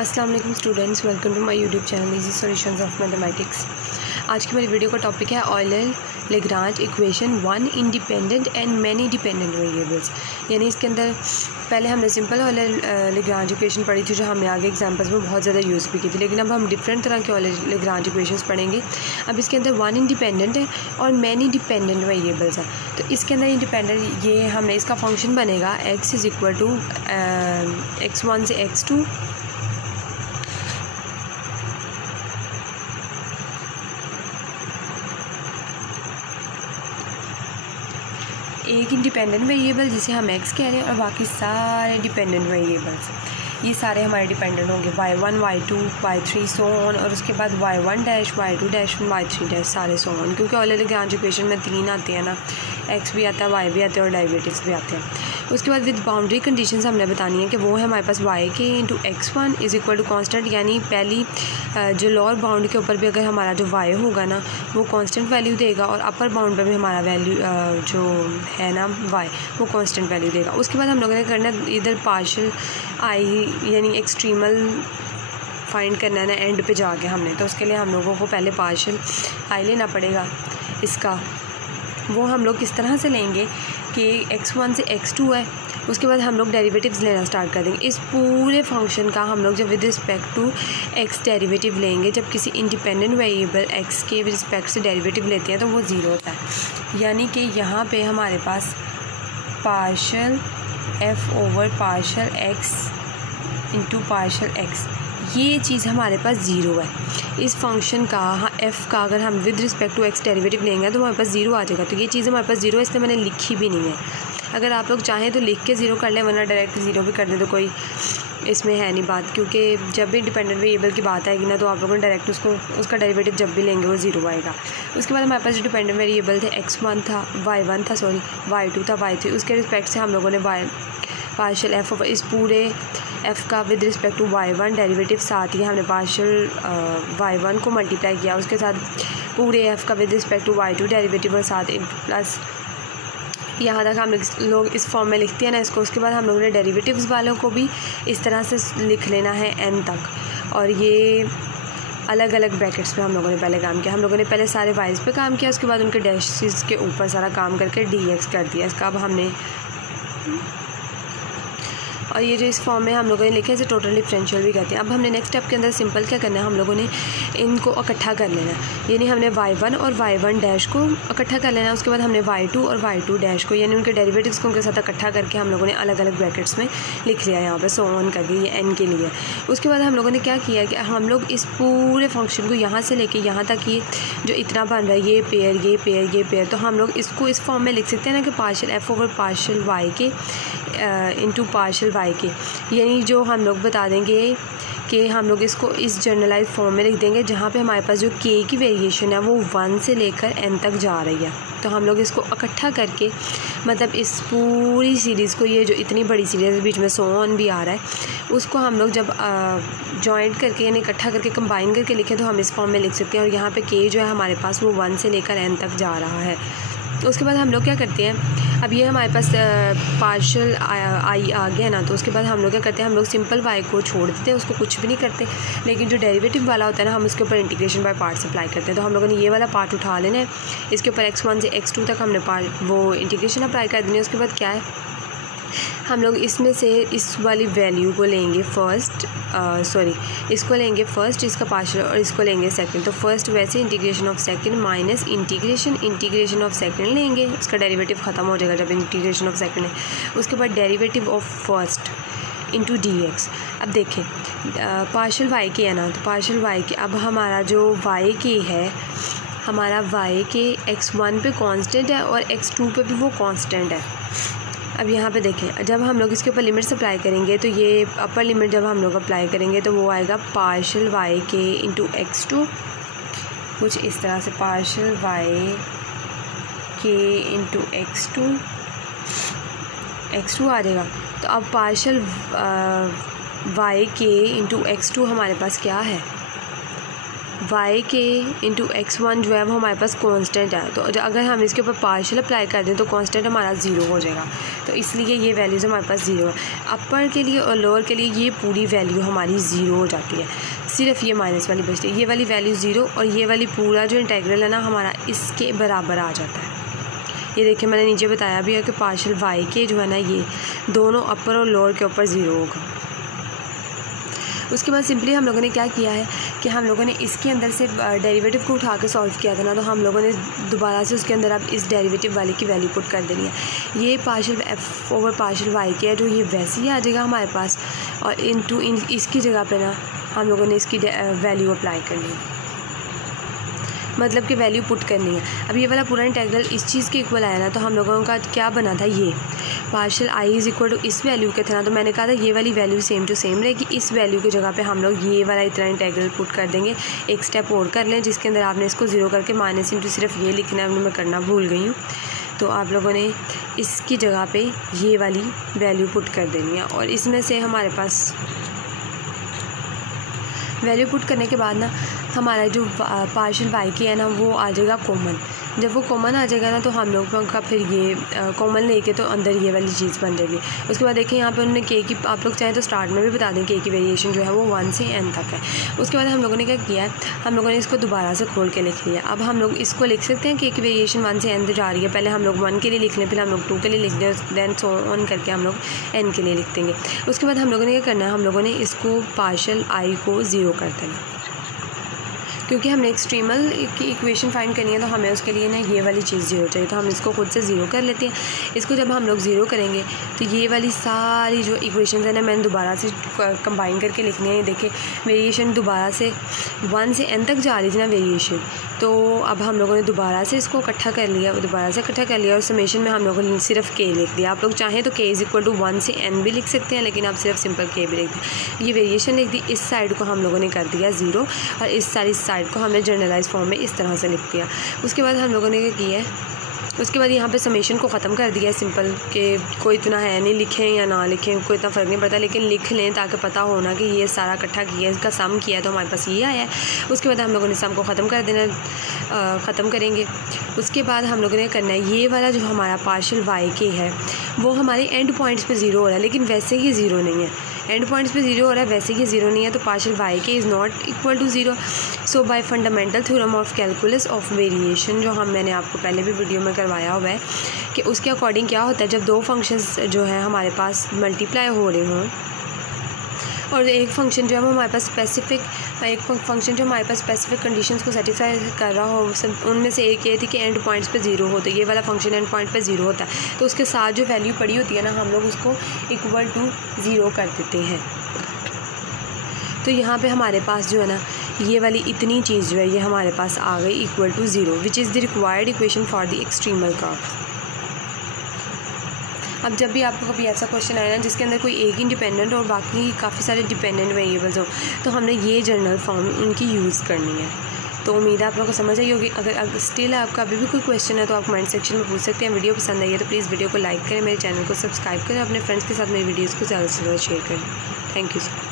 अस्सलाम वालेकुम students, welcome to my YouTube channel easy solutions of mathematics. आज की मेरी वीडियो का टॉपिक है Euler Lagrange equation, one independent and many dependent variables. यानी इसके अंदर पहले हमने सिंपल ऑयलर-लेग्रांज इक्वेशन पढ़ी थी जो हमने आगे एग्जांपल्स में बहुत ज़्यादा यूज़ भी की थी, लेकिन अब हम डिफरेंट तरह के ऑयलर-लेग्रांज इक्वेशंस पढ़ेंगे। अब इसके अंदर वन इंडिपेंडेंट है और मैनी डिपेंडेंट वेरिएबल्स हैं। तो इसके अंदर इंडिपेंडेंट ये हमने इसका फंक्शन बनेगा x is equal to x1 से x2 एक इंडिपेंडेंट वेरिएबल जिसे हम x कह रहे हैं और बाकी सारे डिपेंडेंट वेरिएबल्स, ये सारे हमारे डिपेंडेंट होंगे y1 y2 y3 so on, और उसके बाद y1 dash y2 dash y3 dash सारे सो ऑन, क्योंकि ऑयलर-लेग्रांज इक्वेशन में तीन आते हैं ना, x भी आता है, y भी आते हैं और डेरिवेटिव्स भी आते हैं। उसके बाद विद बाउंड्री कंडीशंस हमने बतानी है कि वो है हमारे पास y के into x1 is equal to constant, यानी पहली जो लोअर बाउंड के ऊपर भी अगर हमारा जो y होगा ना वो कांस्टेंट वैल्यू देगा और अपर बाउंड पर भी हमारा वैल्यू जो है ना y वो कांस्टेंट वैल्यू देगा। उसके बाद हम लोगों ने करना इधर पार्शियल आई यानी एक्सट्रीमल फाइंड करना है ना एंड पे जाके हमने, तो उसके लिए हम लोगों को पहले पार्शियल आई लेना पड़ेगा। इसका वो हम लोग किस तरह से लेंगे कि x1 से x2 है, उसके बाद हम लोग डेरिवेटिव्स लेना स्टार्ट कर देंगे। इस पूरे फंक्शन का हम लोग जब with respect to x derivative लेंगे, जब किसी इंडिपेंडेंट वेरिएबल x के विद रिस्पेक्ट से डेरिवेटिव लेते हैं तो वो ज़ीरो होता है। यानी कि यहाँ पे हमारे पास partial f over partial x into partial x, ये चीज़ हमारे पास ज़ीरो है। इस फंक्शन का f का अगर हम with respect to x derivative लेंगे तो हमारे पास ज़ीरो आ जाएगा। तो ये चीज़ हमारे पास ज़ीरो है, इसलिए मैंने लिखी भी नहीं है। अगर आप लोग चाहें तो लिख के ज़ीरो कर लें, वरना डायरेक्ट ज़ीरो भी कर दें तो कोई इसमें है नहीं बात, क्योंकि जब भी डिपेंडेंट वेरिएबल की बात आएगी ना तो आप लोगों ने डायरेक्ट उसका डेरिवेटिव जब भी लेंगे वो ज़ीरो आएगा। उसके बाद हमारे पास जो डिपेंडेंट वेरिएबल थे x1 था, y1 था, सॉरी y2 था, y3, उसके रिस्पेक्ट से हम लोगों ने पार्शियल f ओवर इस पूरे f का with respect to y1 derivative, साथ ही हमने पार्शियल y1 को मल्टीप्लाई किया उसके साथ पूरे f का with respect to y2 derivative और साथ प्लस यहाँ तक हम लोग इस फॉर्म में लिखते हैं ना इसको। उसके बाद हम लोगों ने डेरिवेटिव्स वालों को भी इस तरह से लिख लेना है n तक, और ये अलग अलग ब्रैकेट्स पे हम लोगों ने पहले काम किया। हम लोगों ने पहले सारे वाइज पे काम किया, उसके बाद उनके डैशेस के ऊपर सारा काम करके dx कर दिया इसका। अब हमने और ये जो इस फॉर्म में हम लोगों ने लिखे इसे टोटल डिफरेंशियल भी कहते हैं। अब हमने नेक्स्ट स्टेप के अंदर सिंपल क्या करना है, हम लोगों ने इनको इकट्ठा कर लेना है, यानी हमने y1 और y1 डैश को इकट्ठा कर लेना है। उसके बाद हमने y2 और y2 डैश को, यानी उनके डेरिवेटिव्स को उनके साथ इकट्ठा करके हम लोगों ने अलग अलग ब्रैकेट्स में लिख लिया यहाँ पे सो ऑन करके, ये n के लिए। उसके बाद हम लोगों ने क्या किया कि हम लोग इस पूरे फंक्शन को यहाँ से लेके यहाँ तक ये जो इतना बन रहा है, ये पेयर ये पेयर ये पेयर, तो हम लोग इसको इस फॉर्म में लिख सकते हैं ना कि partial f over partial y के इंटू पार्शियल y के, यानी जो हम लोग बता देंगे कि हम लोग इसको इस जनरलाइज फॉर्म में लिख देंगे जहाँ पे हमारे पास जो k की वेरिएशन है वो 1 से लेकर n तक जा रही है। तो हम लोग इसको इकट्ठा करके, मतलब इस पूरी सीरीज़ को, ये जो इतनी बड़ी सीरीज़ बीच में सो ऑन भी आ रहा है, उसको हम लोग जब जॉइंट करके यानी इकट्ठा करके कंबाइन करके लिखें तो हम इस फॉर्म में लिख सकते हैं। और यहाँ पे k जो है हमारे पास वो 1 से लेकर n तक जा रहा है। उसके बाद हम लोग क्या करते हैं, अब ये हमारे पास पार्शियल आई आ गया ना, तो उसके बाद हम लोग क्या करते हैं, हम लोग सिंपल y को छोड़ देते हैं, उसको कुछ भी नहीं करते, लेकिन जो डेरिवेटिव वाला होता है ना हम उसके ऊपर इंटीग्रेशन बाय पार्ट्स अप्लाई करते हैं। तो हम लोगों ने ये वाला पार्ट उठा लेना है, इसके ऊपर x1 से x2 तक हमने वो इंटीग्रेशन अप्लाई कर देनी है। उसके बाद क्या है, हम लोग इसमें से इस वाली वैल्यू को लेंगे फर्स्ट, इसको लेंगे फर्स्ट, इसका पार्शियल, और इसको लेंगे सेकंड। तो फर्स्ट वैसे integration of second minus integration of second लेंगे, इसका डेरिवेटिव ख़त्म हो जाएगा जब इंटीग्रेशन ऑफ सेकंड है। उसके बाद derivative of first into dx। अब देखें पार्शियल y के है ना, तो पार्शियल y के अब हमारा जो y के है, हमारा y के x1 पे कांस्टेंट है और x2 पे भी वो कांस्टेंट है। अब यहाँ पे देखें, जब हम लोग इसके ऊपर लिमिट्स अप्लाई करेंगे तो ये अपर लिमिट जब हम लोग अप्लाई करेंगे तो वो आएगा पार्शियल y के इंटू x2, कुछ इस तरह से पार्शियल y के इंटू x2 आ जाएगा। तो अब पार्शियल y के इंटू x2 हमारे पास क्या है, वाई के इंटू x1 जो है वो हमारे पास कांस्टेंट है, तो अगर हम इसके ऊपर पार्शियल अप्लाई कर दें तो कांस्टेंट हमारा 0 हो जाएगा, तो इसलिए ये वैल्यूज़ हमारे पास 0 है। अपर के लिए और लोअर के लिए ये पूरी वैल्यू हमारी 0 हो जाती है, सिर्फ ये माइनस वाली बचती है। ये वाली वैल्यू 0 और ये वाली पूरा जो इंटेग्रल है ना हमारा इसके बराबर आ जाता है। ये देखिए मैंने नीचे बताया भी है कि पार्शियल वाई के जो है ना ये दोनों अपर और लोअर के ऊपर 0 होगा। उसके बाद सिंपली हम लोगों ने क्या किया है कि हम लोगों ने इसके अंदर से डेरिवेटिव को उठा के सॉल्व किया था ना, तो हम लोगों ने दोबारा से उसके अंदर अब इस डेरिवेटिव वाले की वैल्यू पुट कर देनी है। ये partial F over partial Y के है जो ये वैसे ही आ जाएगा हमारे पास, और इसकी जगह पे ना हम लोगों ने इसकी वैल्यू अप्लाई करनी है, मतलब कि वैल्यू पुट करनी है। अब ये वाला पूरा इंटेग्रल इस चीज़ के इक्वल आया ना, तो हम लोगों का क्या बना था, ये partial I is equal to इस वैल्यू के था ना, तो मैंने कहा था ये वाली वैल्यू सेम टू सेम रहेगी। इस वैल्यू की जगह पे हम लोग ये वाला इतना इंटेग्रल पुट कर देंगे। एक स्टेप और कर लें जिसके अंदर आपने इसको 0 करके माइनस इंटू सिर्फ ये लिखना है, मैं करना भूल गई हूँ, तो आप लोगों ने इसकी जगह पे ये वाली वैल्यू पुट कर देनी है। और इसमें से हमारे पास वैल्यू पुट करने के बाद ना हमारा जो पार्शियल वाई के है ना वो आ जाएगा कॉमन। जब वो कॉमन आ जाएगा ना तो हम लोगों का फिर ये कॉमन लेके तो अंदर ये वाली चीज़ बन जाएगी। उसके बाद देखिए यहाँ पे उन्होंने के की, आप लोग चाहें तो स्टार्ट में भी बता दें, के की वेरिएशन जो है वो 1 से n तक है। उसके बाद हम लोगों ने क्या किया है, हम लोगों ने इसको दोबारा से खोल के लिख लिया। अब हम लोग इसको लिख सकते हैं के की वेरिएशन 1 से n तक जा रही है। पहले हम लोग 1 के लिए लिख लें, फिर हम लोग 2 के लिए लिख दें, दैन सो ऑन करके हम लोग n के लिए लिख देंगे। उसके बाद हम लोगों ने क्या करना है, हम लोगों ने इसको पार्शियल आई को 0 कर देना, क्योंकि हमने एक्सट्रीमल की इक्वेशन फाइंड करनी है, तो हमें उसके लिए ना ये वाली चीज़ 0 चाहिए, तो हम इसको खुद से 0 कर लेते हैं। इसको जब हम लोग 0 करेंगे तो ये वाली सारी जो इक्वेशन है ना मैंने दोबारा से कंबाइन करके लिखनी है। देखिए वेरिएशन दोबारा से 1 से n तक जा रही थी ना वेरिएशन, तो अब हम लोगों ने दोबारा से इसको इकट्ठा कर लिया, दोबारा से इकट्ठा कर लिया और समेशन में हम लोगों ने सिर्फ k लिख दिया। आप लोग चाहें तो k इज़ इक्वल टू 1 से n भी लिख सकते हैं, लेकिन आप सिर्फ सिंपल k भी लिख दें। ये वेरिएशन लिख दी, इस साइड को हम लोगों ने कर दिया 0 और इस सारी साइड को हमने जनरलाइज फॉर्म में इस तरह से लिख दिया। उसके बाद हम लोगों ने क्या किया है, उसके बाद यहाँ पे समेशन को ख़त्म कर दिया है सिंपल, कि कोई इतना है नहीं, लिखें या ना लिखें कोई इतना फ़र्क नहीं पड़ता, लेकिन लिख लें ताकि पता होना कि ये सारा इकट्ठा किया, इसका सम किया है तो हमारे पास ये आया है। उसके बाद हम लोगों ने सम को ख़त्म कर देना, ख़त्म करेंगे। उसके बाद हम लोगों ने करना है, ये वाला जो हमारा पार्शियल वाई के है वो हमारे एंड पॉइंट्स पे 0 हो रहा है, लेकिन वैसे ही 0 नहीं है। एंड पॉइंट्स पे 0 हो रहा है, वैसे ही 0 नहीं है, तो पार्शियल वाई के is not equal to 0। So by fundamental theorem of calculus of variation, जो मैंने आपको पहले भी वीडियो में करवाया हुआ है, कि उसके अकॉर्डिंग क्या होता है जब दो फंक्शंस जो है हमारे पास मल्टीप्लाई हो रहे हों और एक फंक्शन जो है वो हमारे पास स्पेसिफिक कंडीशंस को सेटिस्फाई कर रहा हो, उनमें से एक ये थी कि एंड पॉइंट्स पे 0 होता है, ये वाला फंक्शन एंड पॉइंट पे 0 होता है, तो उसके साथ जो वैल्यू पड़ी होती है ना हम लोग उसको इक्वल टू 0 कर देते हैं। तो यहाँ पे हमारे पास जो है ना ये वाली इतनी चीज़ जो है ये हमारे पास आ गई equal to 0, which is the required equation for the extremal curve. अब जब भी आपको कभी ऐसा क्वेश्चन आए ना जिसके अंदर कोई एक इंडिपेंडेंट और बाकी काफ़ी सारे डिपेंडेंट वेरिएबल्स हो, तो हमने ये जनरल फॉर्म उनकी यूज़ करनी है। तो उम्मीद है आप लोगों को समझ आई होगी। अगर स्टिल आपका अभी भी कोई क्वेश्चन है तो आप कमेंट सेक्शन में पूछ सकते हैं। वीडियो पसंद आई है तो प्लीज़ वीडियो को लाइक करें, मेरे चैनल को सब्सक्राइब करें, अपने फ्रेंड्स के साथ मेरी वीडियोज़ को ज़्यादा से ज़्यादा शेयर करें। Thank you sir.